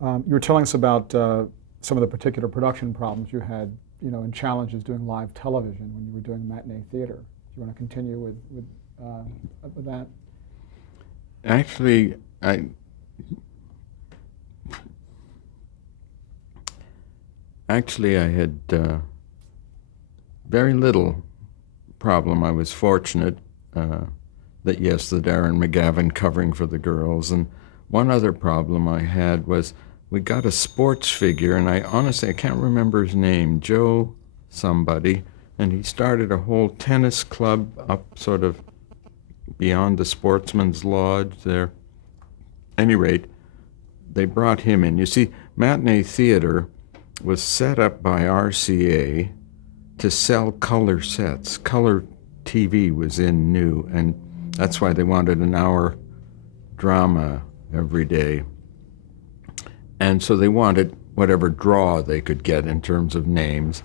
You were telling us about some of the particular production problems you had, and challenges doing live television when you were doing matinee theater. Do you want to continue with that? Actually, I had very little problem. I was fortunate that, yes, the Darren McGavin covering for the girls. And one other problem I had was we got a sports figure, and I can't remember his name, Joe somebody, and he started a whole tennis club up sort of beyond the Sportsman's Lodge there. Any rate, they brought him in. You see, matinee theater was set up by RCA to sell color sets. Color TV was in new, and that's why they wanted an hour drama every day. And so they wanted whatever draw they could get in terms of names.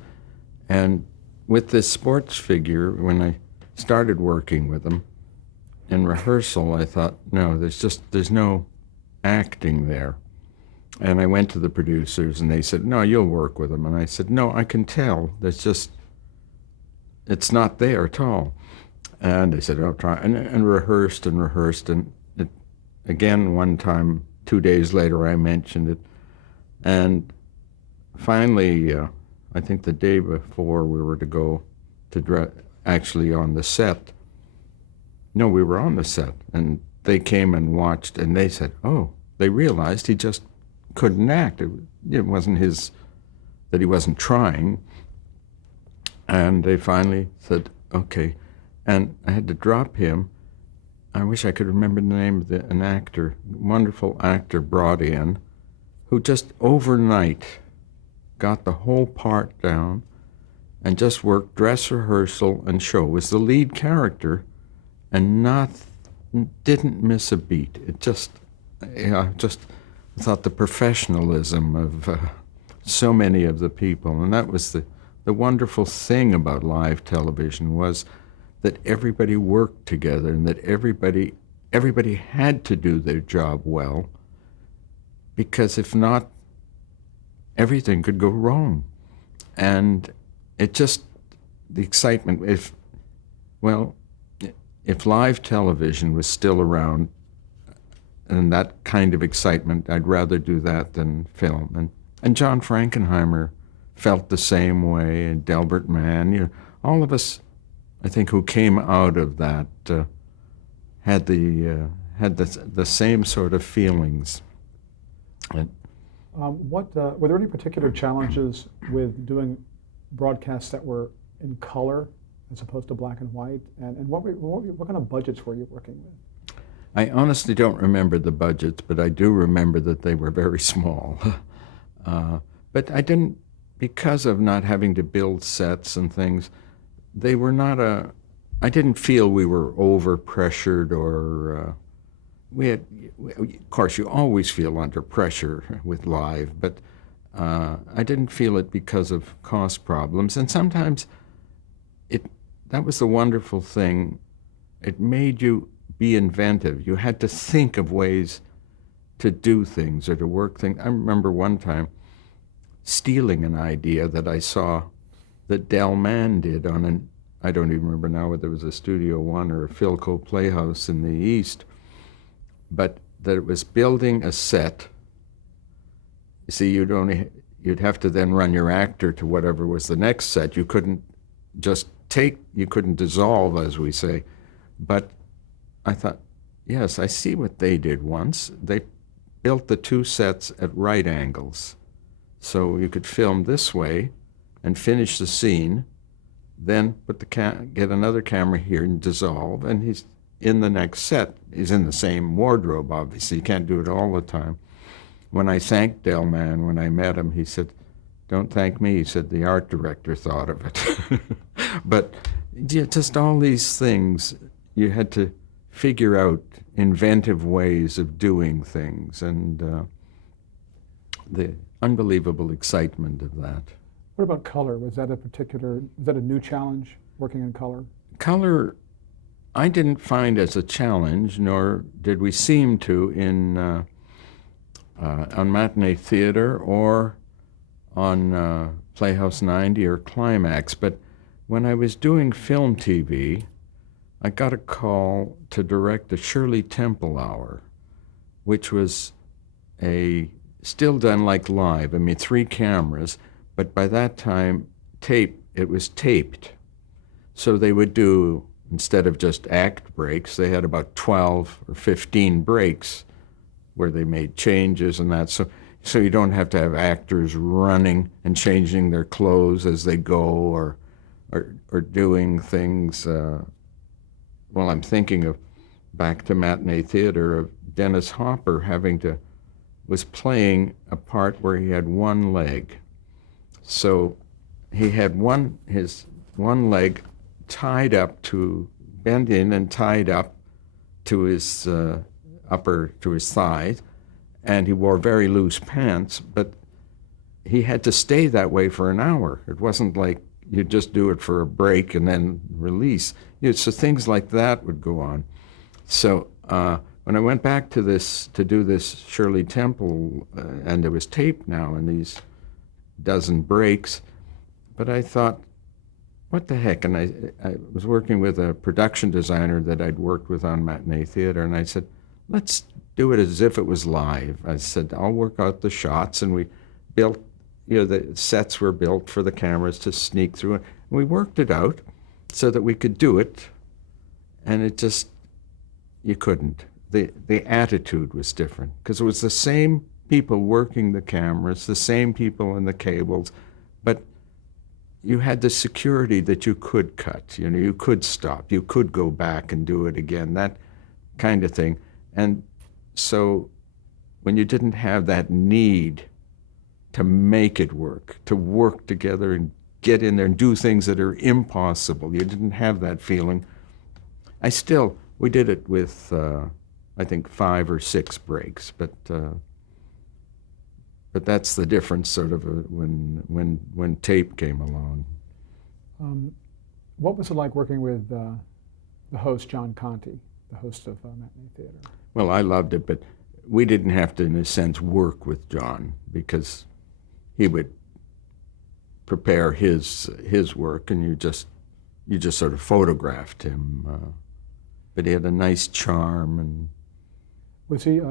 And with this sports figure, when I started working with them, in rehearsal, I thought, no, there's no acting there. And I went to the producers, and they said, no, you'll work with them. And I said, no, I can tell. It's not there at all. And they said, I'll try. And rehearsed. And again, one time, 2 days later, I mentioned it. And finally, I think the day before we were to go to actually on the set, no, we were on the set, and they came and watched, and they said, oh, they realized he just couldn't act. It wasn't that he wasn't trying. And they finally said, okay. And I had to drop him. I wish I could remember the name of an actor, wonderful actor brought in, who just overnight got the whole part down and just worked dress rehearsal and show. Was the lead character and didn't miss a beat. It just thought the professionalism of so many of the people, and that was the wonderful thing about live television, was that everybody worked together and that everybody had to do their job well, because if not, everything could go wrong. And it just, the excitement, if live television was still around and that kind of excitement, I'd rather do that than film. And John Frankenheimer felt the same way, and Delbert Mann, all of us, I think, who came out of that had the same sort of feelings. Were there any particular challenges with doing broadcasts that were in color as opposed to black and white? And what kind of budgets were you working with? I honestly don't remember the budgets, but I do remember that they were very small. But I didn't, because of not having to build sets and things, they were not I didn't feel we were over-pressured or of course, you always feel under pressure with live, but I didn't feel it because of cost problems. And sometimes that was the wonderful thing. It made you be inventive. You had to think of ways to do things or to work things. I remember one time stealing an idea that I saw that Del Mann did on I don't even remember now whether it was a Studio One or a Philco Playhouse in the East, but that it was building a set. You see, you'd have to then run your actor to whatever was the next set. You couldn't you couldn't dissolve, as we say. But I thought, yes, I see what they did once. They built the two sets at right angles. So you could film this way and finish the scene, then get another camera here and dissolve, and he's in the next set. He's in the same wardrobe, obviously. You can't do it all the time. When I thanked Del Mann, when I met him, he said, don't thank me. He said, the art director thought of it. But just all these things, you had to figure out inventive ways of doing things, and the unbelievable excitement of that. What about color? Was that a new challenge, working in color? Color, I didn't find as a challenge, nor did we seem to on Matinee Theater or on Playhouse 90 or Climax. But when I was doing film TV, I got a call to direct the Shirley Temple Hour, which was still done like live. I mean, 3 cameras, but by that time, it was taped. So they would do, instead of just act breaks, they had about 12 or 15 breaks where they made changes and that. So you don't have to have actors running and changing their clothes as they go or doing things. Well, I'm thinking of back to Matinee Theater of Dennis Hopper was playing a part where he had one leg. So he had his one leg bent in and tied up to his to his thigh, and he wore very loose pants, but he had to stay that way for an hour. It wasn't like you just do it for a break and then release. So things like that would go on. So when I went back to do this Shirley Temple, and it was taped now in these dozen breaks, but I thought, what the heck? And I was working with a production designer that I'd worked with on Matinee Theater, and I said, let's do it as if it was live. I said, I'll work out the shots, and we built, the sets were built for the cameras to sneak through. And we worked it out so that we could do it, and you couldn't. The attitude was different, because it was the same people working the cameras, the same people in the cables, but you had the security that you could cut, you could stop, you could go back and do it again, that kind of thing. And so when you didn't have that need to make it work, to work together and get in there and do things that are impossible, you didn't have that feeling. We did it with, I think, 5 or 6 breaks, but that's the difference sort of when tape came along. What was it like working with the host, John Conte, the host of Matinee Theater? Well, I loved it, but we didn't have to, in a sense, work with John, because he would prepare his work, and you just sort of photographed him. But he had a nice charm. And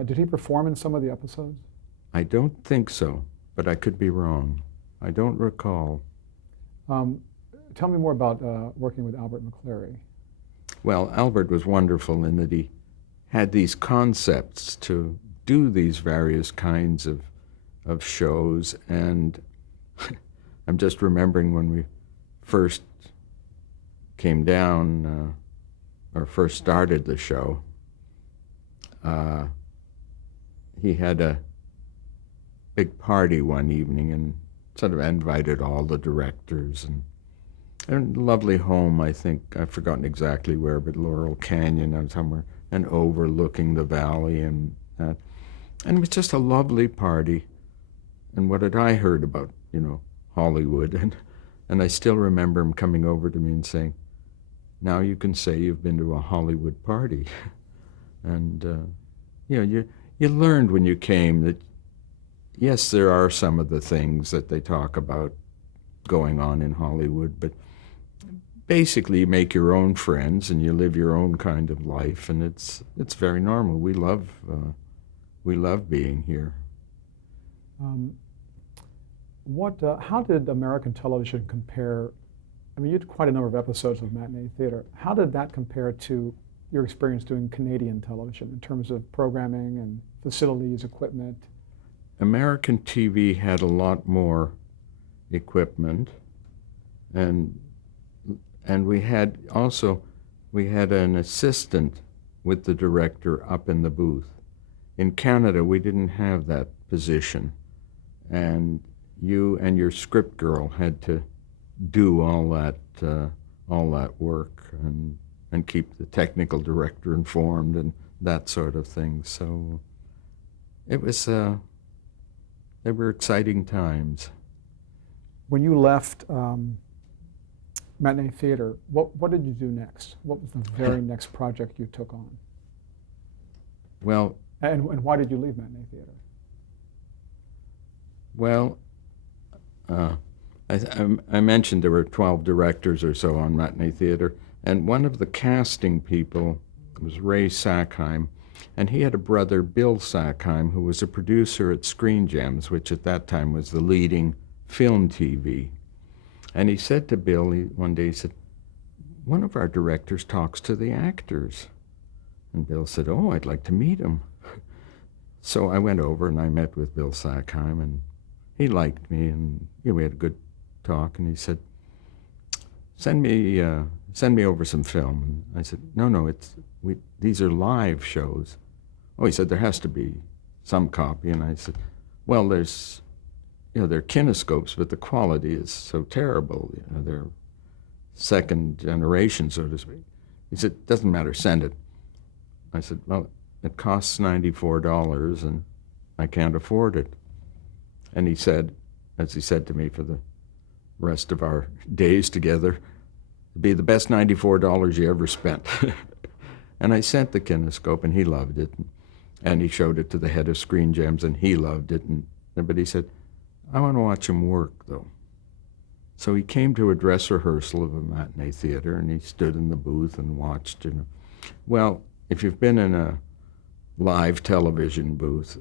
did he perform in some of the episodes? I don't think so, but I could be wrong. I don't recall. Tell me more about working with Albert McCleary. Well, Albert was wonderful in that he had these concepts to do these various kinds of shows, and I'm just remembering when we first came down, or first started the show, he had a big party one evening and sort of invited all the directors, and a lovely home, I think, I've forgotten exactly where, but Laurel Canyon or somewhere, and overlooking the valley and that. And it was just a lovely party. And what had I heard about, Hollywood? And I still remember him coming over to me and saying, now you can say you've been to a Hollywood party. And, you learned when you came that, yes, there are some of the things that they talk about going on in Hollywood, but basically you make your own friends and you live your own kind of life, and it's very normal. We love being here. How did American television compare? I mean, you did quite a number of episodes of Matinee Theater. How did that compare to your experience doing Canadian television in terms of programming and facilities, equipment? American TV had a lot more equipment, and we had an assistant with the director up in the booth. In Canada, we didn't have that position, and you and your script girl had to do all that work and keep the technical director informed and that sort of thing. So it was they were exciting times. When you left Matinee Theater, what did you do next? What was the very next project you took on? Well, and why did you leave Matinee Theater? Well, I mentioned there were 12 directors or so on Matinee Theater, and one of the casting people was Ray Sackheim, and he had a brother, Bill Sackheim, who was a producer at Screen Gems, which at that time was the leading film TV. And he said to Bill, one day, he said, one of our directors talks to the actors. And Bill said, oh, I'd like to meet him. So I went over and I met with Bill Sackheim, and he liked me, and we had a good talk, and he said, send me over some film. And I said, no, these are live shows. Oh, he said, there has to be some copy. And I said, well, they're kinescopes, but the quality is so terrible. They're second generation, so to speak. He said, doesn't matter, send it. I said, well, it costs $94 and I can't afford it. And he said, as he said to me for the rest of our days together, it'd be the best $94 you ever spent. And I sent the kinescope, and he loved it. And he showed it to the head of Screen Gems, and he loved it. But he said, I want to watch him work, though. So he came to a dress rehearsal of a Matinee Theater, and he stood in the booth and watched. Well, if you've been in a live television booth,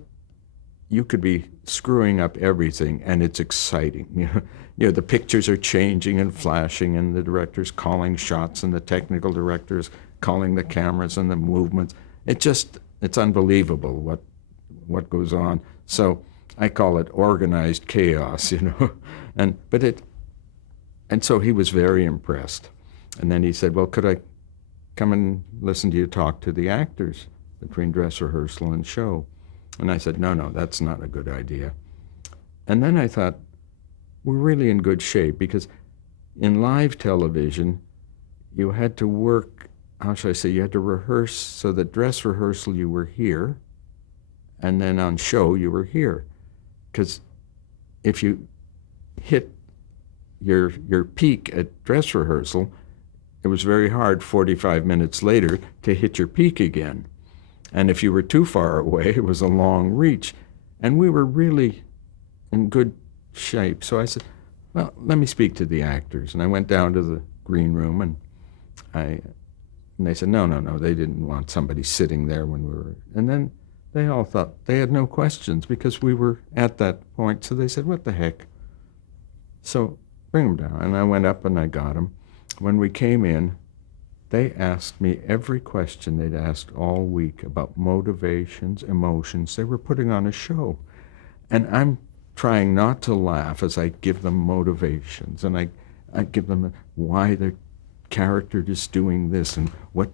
you could be screwing up everything, and it's exciting. The pictures are changing and flashing, and the director's calling shots, and the technical director's calling the cameras and the movements. It's unbelievable what goes on. So I call it organized chaos, And so he was very impressed. And then he said, well, could I come and listen to you talk to the actors between dress rehearsal and show? And I said, no, that's not a good idea. And then I thought, we're really in good shape, because in live television, you had to work, how should I say, you had to rehearse, so that dress rehearsal you were here, and then on show you were here. Because if you hit your peak at dress rehearsal, it was very hard 45 minutes later to hit your peak again. And if you were too far away, it was a long reach. And we were really in good shape. So I said, well, let me speak to the actors. And I went down to the green room, and they said, no, they didn't want somebody sitting there when we were. And then they all thought they had no questions, because we were at that point. So they said, what the heck? So bring them down. And I went up and I got them. When we came in, they asked me every question they'd asked all week about motivations, emotions. They were putting on a show. And I'm trying not to laugh as I give them motivations, and I give them why their character is doing this, and what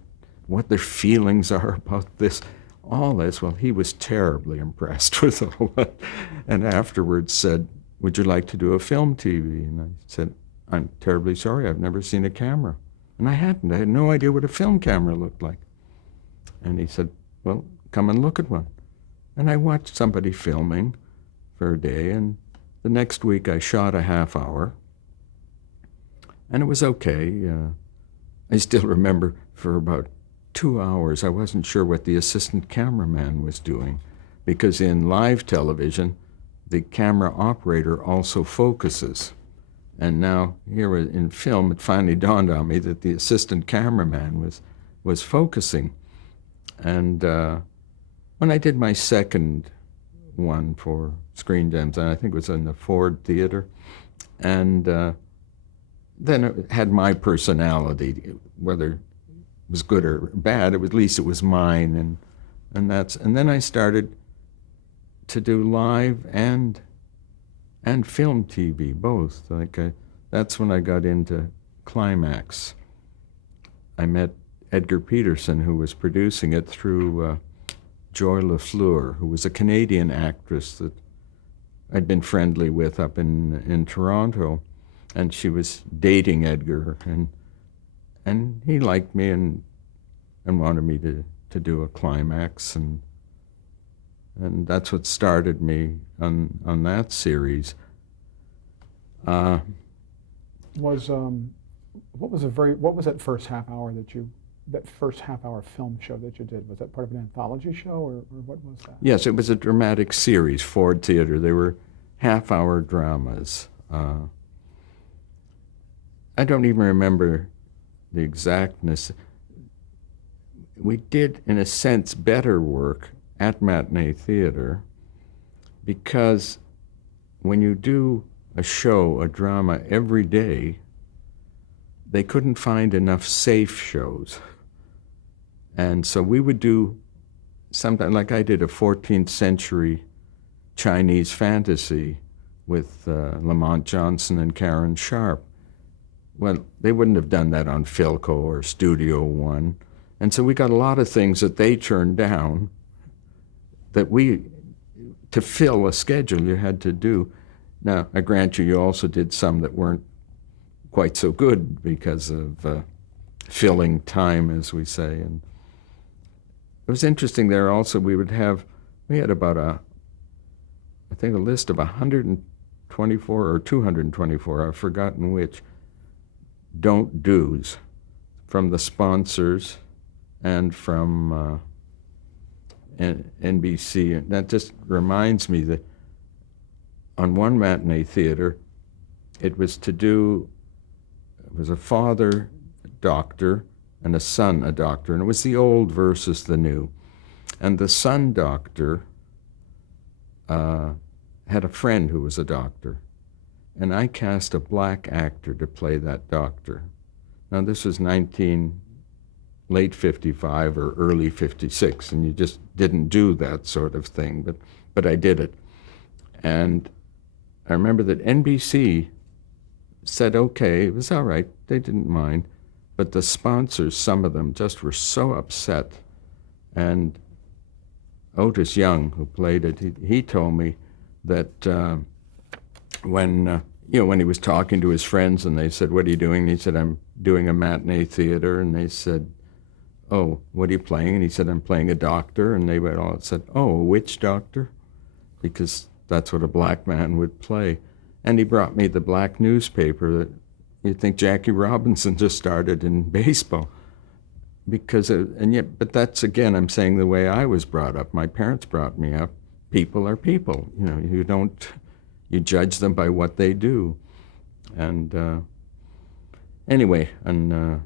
their feelings are about this. All this. Well, he was terribly impressed with all that. And afterwards said, would you like to do a film TV? And I said, I'm terribly sorry, I've never seen a camera. And I had no idea what a film camera looked like. And he said, well, come and look at one. And I watched somebody filming for a day, and the next week I shot a half hour, and it was okay. I still remember for about 2 hours I wasn't sure what the assistant cameraman was doing, because in live television, the camera operator also focuses. And now here in film, it finally dawned on me that the assistant cameraman was focusing. And when I did my second one for Screen Gems, and I think it was in the Ford Theater, and then it had my personality, whether it was good or bad, at least it was mine, and then I started to do live and film TV, both. That's when I got into Climax. I met Edgar Peterson, who was producing it, through Joy LaFleur, who was a Canadian actress that I'd been friendly with up in Toronto, and she was dating Edgar, and he liked me and wanted me to do a Climax, and that's what started me on that series. What was that first half hour film show that you did? Was that part of an anthology show, or what was that? Yes, it was a dramatic series, Ford Theater. They were half-hour dramas. I don't even remember the exactness. We did, in a sense, better work at Matinee Theater because when you do a show, a drama, every day, they couldn't find enough safe shows. And so we would do something, like I did a 14th century Chinese fantasy with Lamont Johnson and Karen Sharp. Well, they wouldn't have done that on Philco or Studio One. And so we got a lot of things that they turned down that to fill a schedule you had to do. Now, I grant you, you also did some that weren't quite so good because of filling time, as we say. And it was interesting there also, we had about I think a list of 124 or 224, I've forgotten which, don't do's from the sponsors and from NBC. And that just reminds me that on one Matinee Theater, it was a father, a doctor, and a son, a doctor, and it was the old versus the new. And the son doctor had a friend who was a doctor, and I cast a black actor to play that doctor. Now, this was late 55 or early 56, and you just didn't do that sort of thing, but I did it. And I remember that NBC said, okay, it was all right, they didn't mind, but the sponsors, some of them, just were so upset. And Otis Young, who played it, he told me that when he was talking to his friends and they said, what are you doing? And he said, I'm doing a Matinee Theater. And they said, oh, what are you playing? And he said, I'm playing a doctor. And they all said, oh, a witch doctor? Because that's what a black man would play. And he brought me the black newspaper that you'd think Jackie Robinson just started in baseball. But that's, again, I'm saying the way I was brought up. My parents brought me up. People are people. You judge them by what they do. And anyway, on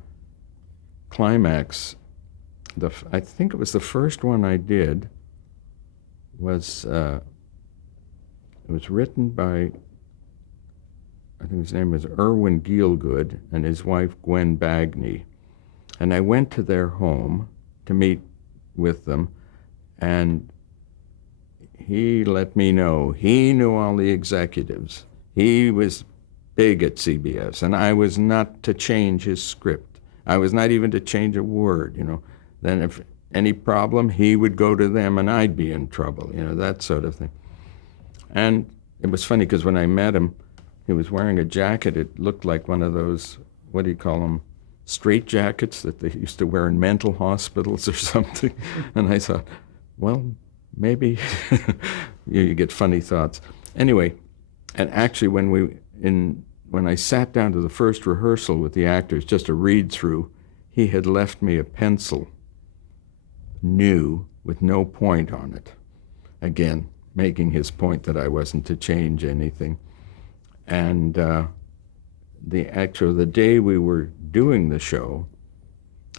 Climax, I think it was the first one I did, it was written by, I think his name was Irwin Gielgud and his wife Gwen Bagney. And I went to their home to meet with them, and he let me know he knew all the executives. He was big at CBS, and I was not to change his script. I was not even to change a word, Then if any problem, he would go to them and I'd be in trouble, that sort of thing. And it was funny because when I met him, he was wearing a jacket. It looked like one of those, what do you call them, straight jackets that they used to wear in mental hospitals or something. And I thought, well, maybe you get funny thoughts. Anyway, and actually when I sat down to the first rehearsal with the actors, just a read through, he had left me a pencil, new, with no point on it. Again, making his point that I wasn't to change anything. And the day we were doing the show,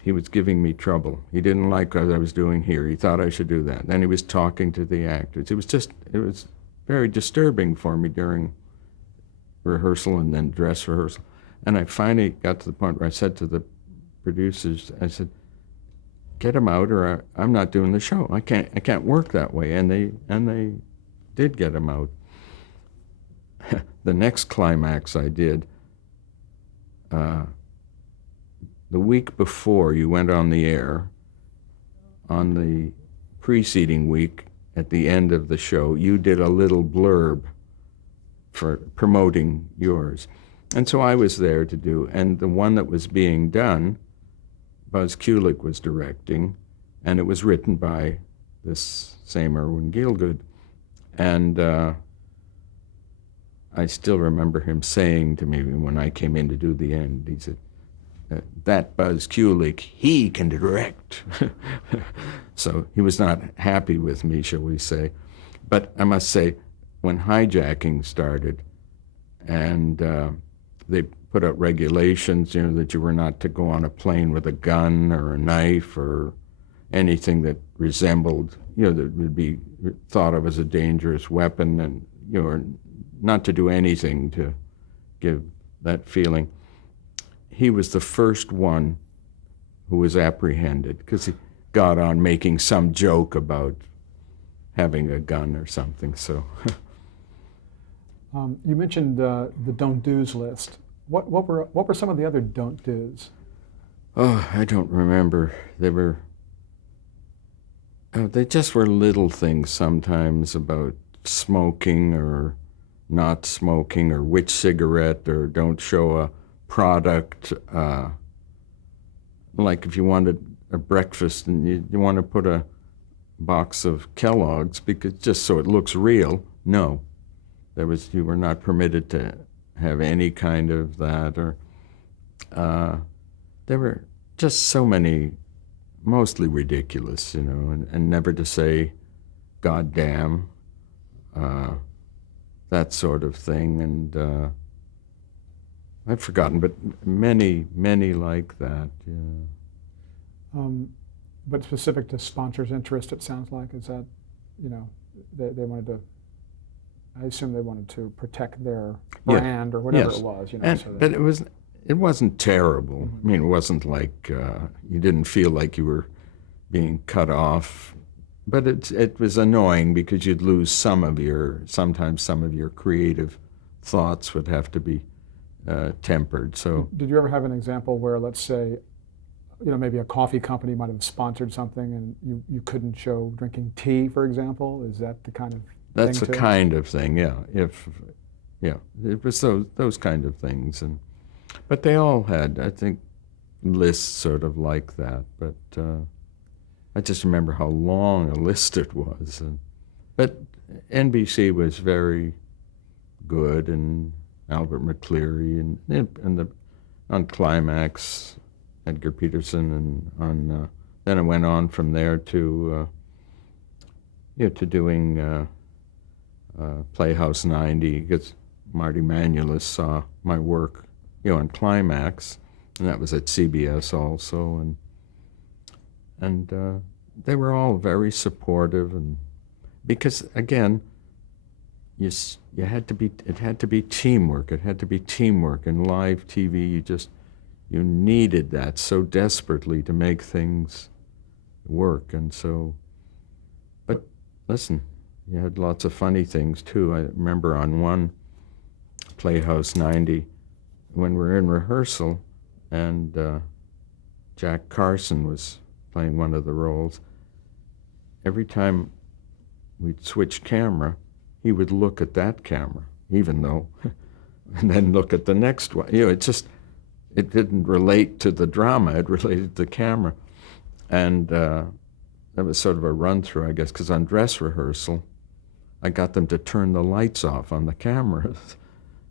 he was giving me trouble. He didn't like what I was doing here. He thought I should do that. Then he was talking to the actors. It was very disturbing for me during rehearsal and then dress rehearsal. And I finally got to the point where I said to the producers, I said, get him out or I'm not doing the show. I can't work that way. And they did get him out. The next Climax I did, the week before you went on the air, on the preceding week, at the end of the show, you did a little blurb for promoting yours. And so I was there to do, and the one that was being done, Buzz Kulik was directing, and it was written by this same Irwin Gielgud. And I still remember him saying to me when I came in to do the end, he said, that Buzz Kulik, he can direct. So he was not happy with me, shall we say. But I must say, when hijacking started, and they put out regulations, that you were not to go on a plane with a gun or a knife or anything that resembled, that would be thought of as a dangerous weapon, and or not to do anything to give that feeling. He was the first one who was apprehended because he got on making some joke about having a gun or something. So, you mentioned the don't do's list. What were some of the other don't do's? oh, I don't remember. They just were little things sometimes about smoking or not smoking, or which cigarette, or don't show a product. Like if you wanted a breakfast and you want to put a box of Kellogg's because just so it looks real. No, you were not permitted to have any kind of that, or there were just so many, mostly ridiculous, and never to say "God damn," that sort of thing, and I've forgotten, but many like that. Yeah. But specific to sponsors' interest, it sounds like, is that, they wanted to, I assume they wanted to protect their brand or whatever Yes. it was, But it wasn't terrible. I mean, it wasn't like you didn't feel like you were being cut off, but it was annoying because you'd lose sometimes some of your creative thoughts would have to be tempered. So, Did you ever have an example where, let's say, maybe a coffee company might have sponsored something and you couldn't show drinking tea, for example? Is that the kind of that's the thing too? kind of thing, yeah. It was those kind of things, but they all had, I think, lists sort of like that. But I just remember how long a list it was. But NBC was very good, and Albert McCleary, and on Climax, Edgar Peterson, and on then it went on from there to doing Playhouse 90, because Marty Manulis saw my work on Climax, and that was at CBS also, and they were all very supportive, and because again, it had to be teamwork. It had to be teamwork. In live TV, you needed that so desperately to make things work. And so, but listen, you had lots of funny things too. I remember on one Playhouse 90, when we were in rehearsal, and Jack Carson was playing one of the roles, every time we'd switch camera, he would look at that camera, even though, and then look at the next one. It didn't relate to the drama, it related to the camera. And that was sort of a run-through, I guess, because on dress rehearsal, I got them to turn the lights off on the cameras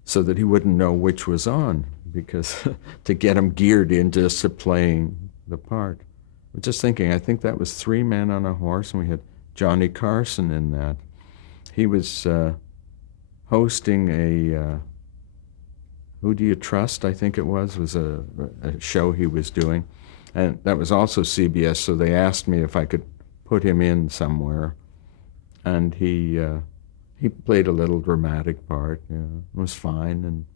so that he wouldn't know which was on, because to get him geared into playing the part. I'm just thinking, I think that was Three Men on a Horse, and we had Johnny Carson in that. He was hosting a Who Do You Trust, I think it was a show he was doing. And that was also CBS, so they asked me if I could put him in somewhere. And he played a little dramatic part. It was fine.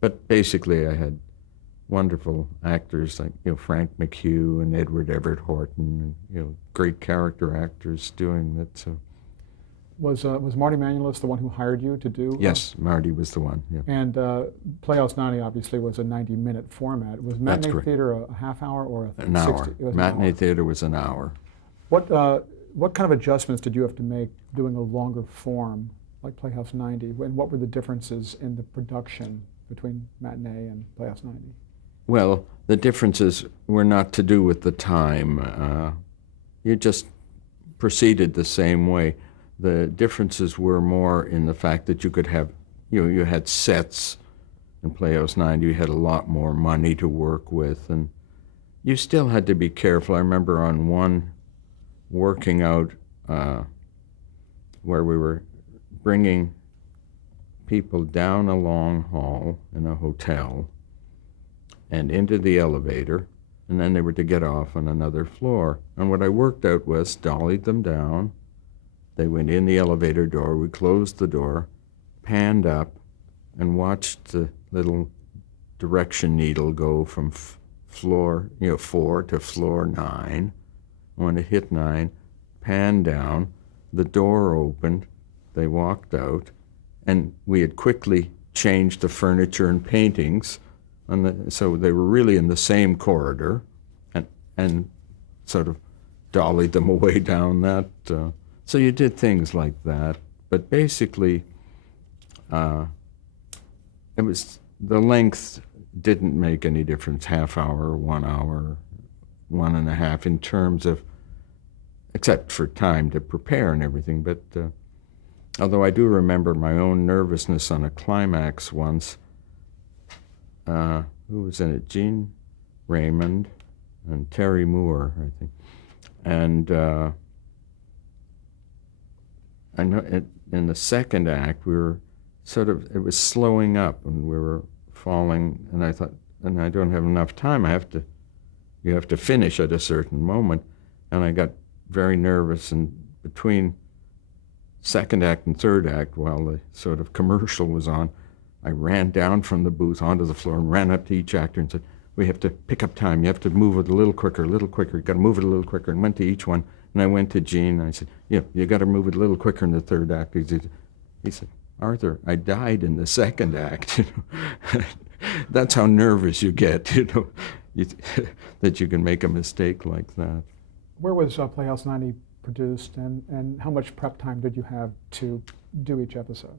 But basically I had wonderful actors like Frank McHugh and Edward Everett Horton, and great character actors doing it. So. Was Marty Manulis the one who hired you to do? Yes, Marty was the one. Yeah. And Playhouse 90 obviously was a 90-minute format. Was Matinee Theater a half hour or an hour? Matinee Theater was an hour. What kind of adjustments did you have to make doing a longer form like Playhouse 90? And what were the differences in the production between Matinee and Playhouse 90? Well, the differences were not to do with the time. You just proceeded the same way. The differences were more in the fact that you could have, you had sets in Playhouse 90. You had a lot more money to work with, and you still had to be careful. I remember on one working out where we were bringing people down a long hall in a hotel and into the elevator, and then they were to get off on another floor. And what I worked out was dollied them down. They went in the elevator door. We closed the door, panned up, and watched the little direction needle go from floor 4 to floor 9. When it hit 9, panned down, the door opened, they walked out, and we had quickly changed the furniture and paintings, so they were really in the same corridor, and sort of dollied them away down that. So you did things like that, but basically, it was the length didn't make any difference, half hour, 1 hour, 1.5 in terms of, except for time to prepare and everything. But although I do remember my own nervousness on a climax once, who was in it? Gene Raymond and Terry Moore, I think. And I know in the second act, we were it was slowing up and we were falling, and I thought, and I don't have enough time. You have to finish at a certain moment. And I got very nervous, and between second act and third act, while the sort of commercial was on, I ran down from the booth onto the floor and ran up to each actor and said, we have to pick up time. You have to move it a little quicker. You got to move it a little quicker. And went to each one. And I went to Gene and I said, you got to move it a little quicker in the third act. He said, Arthur, I died in the second act. That's how nervous you get, that you can make a mistake like that. Where was Playhouse 90 produced, and how much prep time did you have to do each episode?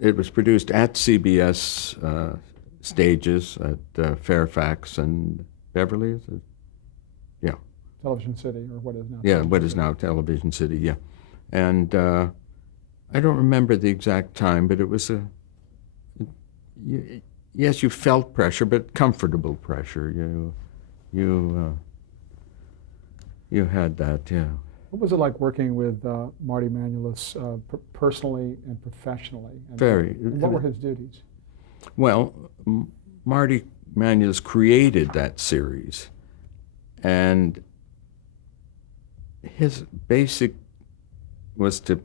It was produced at CBS stages at Fairfax and Beverly, is it? Yeah. Television City, or what is now? Yeah, what is now Television City, yeah. And I don't remember the exact time, but it was yes, you felt pressure, but comfortable pressure. You had that, yeah. What was it like working with Marty Manulis personally and professionally? And Very. What were his duties? Well, Marty Manulis created that series, and his basic was to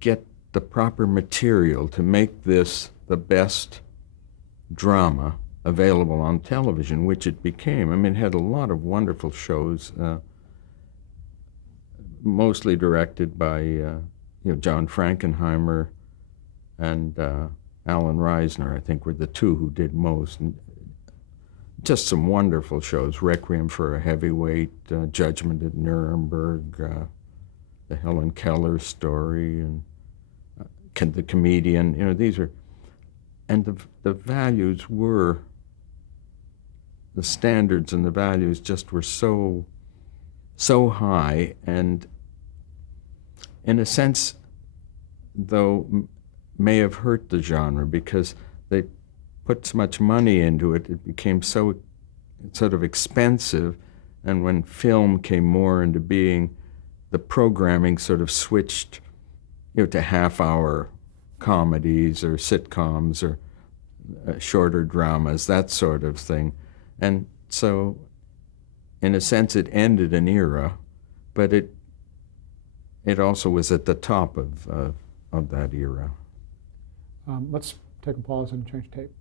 get the proper material to make this the best drama available on television, which it became. I mean, it had a lot of wonderful shows, mostly directed by John Frankenheimer and Alan Reisner, I think, were the two who did most. And just some wonderful shows: Requiem for a Heavyweight, Judgment at Nuremberg, the Helen Keller story, and The Comedian. These are, and the values were, the standards and the values just were so high, and in a sense, though, may have hurt the genre because they put so much money into it. It became so sort of expensive, and when film came more into being, the programming sort of switched, to half-hour comedies or sitcoms or shorter dramas, that sort of thing. And so, in a sense, it ended an era, but it also was at the top of that era. Let's take a pause and change tape.